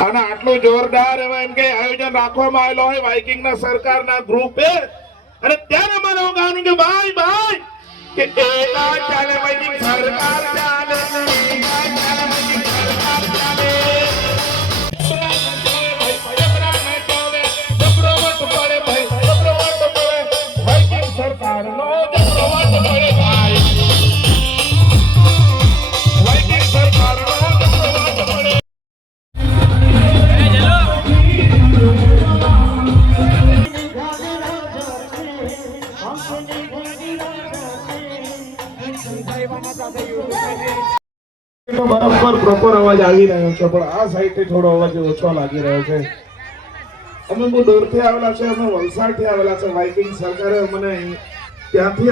અને આટલું જોરદાર એમ કે આયોજન રાખવામાં આવેલો હોય વાઇકિંગના સરકારના ગ્રુપે અને ત્યારે મને હું ગાવાનું કે ભાઈ ભાઈ કે એકા ચાલે વાઇકિંગ સરકાર ચાલે એકા ચાલે વાઇકિંગ સરકાર ચાલે સરકારનો જબરો પડે ભાઈ વાઇકિંગ સરકારનો જબરો પડે બરાબર પ્રોપર અવાજ આવી રહ્યો છે પણ આ સાઈડ થી થોડો અવાજ ઓછો લાગી રહ્યો છે અમે બહુ દૂરથી આવેલા છે અમે વલસાડથી આવેલા છે વાઇકિંગ સરકારે મને ત્યાંથી